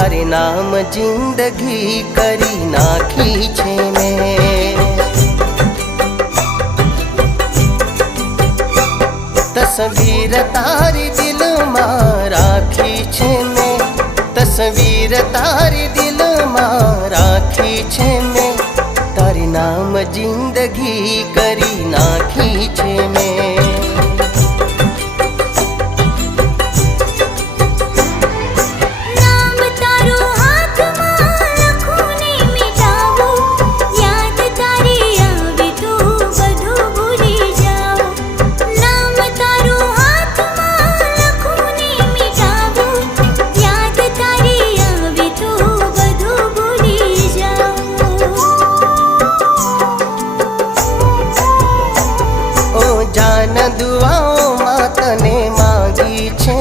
તારે નામ જિંદગી કરી નાખી છે મેં। तस्वीर तारी दिल में राखी छे मैं, तस्वीर तारी दिल में राखी छे मैं, तारी नाम जिंदगी करी नाखी छे मैं। दुआओं मां तने मांगी छे